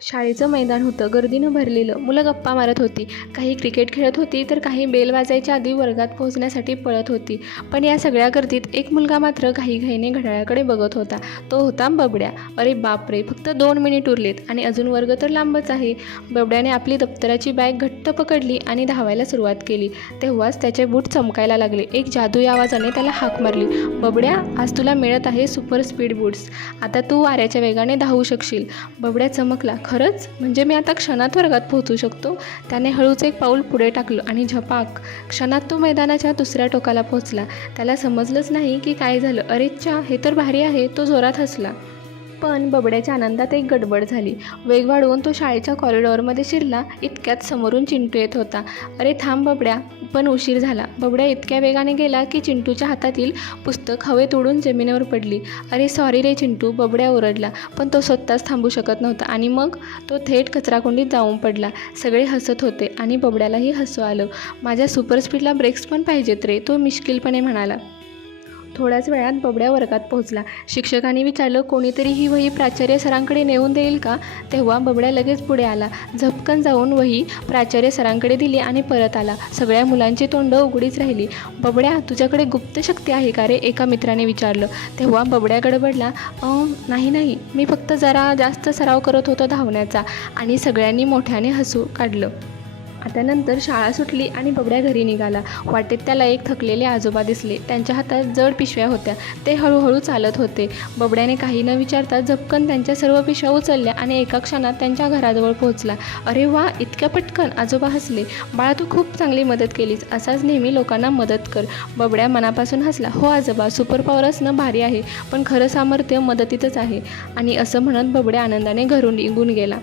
शाळेचं मैदान होतं. गर्दीनं भरलेलं. मुलं गप्पा मारत होती. काही क्रिकेट खेळत होती तर काही बेल वाजायच्या आधी वर्गात पोहोचण्यासाठी पळत होती. पण या सगळ्या गर्दीत एक मुलगा मात्र घाईघाईने घड्याळाकडे बघत होता. तो होता बबड्या. अरे बापरे! फक्त दोन मिनिट उरलेत आणि अजून वर्ग तर लांबच आहे. बबड्याने आपली दप्तराची बॅग घट्ट पकडली आणि धावायला सुरुवात केली. तेव्हाच त्याचे बूट चमकायला लागले. एक जादूई आवाजाने त्याला हाक मारली. बबड्या आज तुला मिळत आहे सुपर स्पीड बूट्स आता तू वाऱ्याच्या वेगाने धावू शकशील. बबड्या चमकला. खरंच? म्हणजे मी आता क्षणात वर्गात पोहोचू शकतो? त्याने हळूच एक पाऊल पुढे टाकलं आणि झपाक. क्षणात तो मैदानाच्या दुसऱ्या टोकाला पोहोचला. त्याला समजलंच नाही की काय झालं. अरेच्छा हे तर भारी आहे. तो जोरात हसला. पण बबड्याच्या आनंदात एक गडबड झाली. वेग वाढवून तो शाळेच्या कॉरिडॉरमध्ये शिरला. इतक्यात समोरून चिंटू येत होता. अरे थांब बबड्या. पण उशीर झाला. बबड्या इतक्या वेगाने गेला की चिंटूच्या हातातील पुस्तक हवेत उडून जमिनीवर पडली. अरे सॉरी रे चिंटू बबड्या ओरडला. पण तो स्वतःच थांबू शकत नव्हता आणि मग तो थेट कचराकुंडीत जाऊन पडला. सगळे हसत होते आणि बबड्यालाही हसू आलं. माझ्या सुपर स्पीडला ब्रेक्स पण पाहिजेत रे तो मिश्किलपणे म्हणाला. थोड्याच वेळात बबड्या वर्गात पोहोचला. शिक्षकांनी विचारलं कोणीतरी ही वही प्राचार्य सरांकडे नेऊन देईल का? तेव्हा बबड्या लगेच पुढे आला. झपकन जाऊन वही प्राचार्य सरांकडे दिली आणि परत आला. सगळ्या मुलांची तोंड उघडीच राहिली. बबड्या तुझ्याकडे गुप्त शक्ती आहे का रे? एका मित्राने विचारलं. तेव्हा बबड्या गडबडला नाही नाही. मी फक्त जरा जास्त सराव करत होतो धावण्याचा. आणि सगळ्यांनी मोठ्याने हसू काढलं. आता नंतर शाळा सुटली आणि बबड्या घरी निघाला. वाटेत त्याला एक थकलेले आजोबा दिसले. त्यांच्या हातात जड पिशव्या होत्या. ते हळूहळू चालत होते. बबड्याने काही न विचारता झपकन त्यांच्या सर्व पिशव्या उचलल्या आणि एका क्षणात त्यांच्या घराजवळ पोहोचला. अरे वा इतक्या पटकन आजोबा हसले. बाळा तू खूप चांगली मदत केलीस. असाच नेहमी लोकांना मदत कर. बबड्या मनापासून हसला. हो आजोबा सुपर पॉवर असणं भारी आहे पण खरं सामर्थ्य मदतीतच आहे. आणि असं म्हणत बबड्या आनंदाने घरून निघून गेला.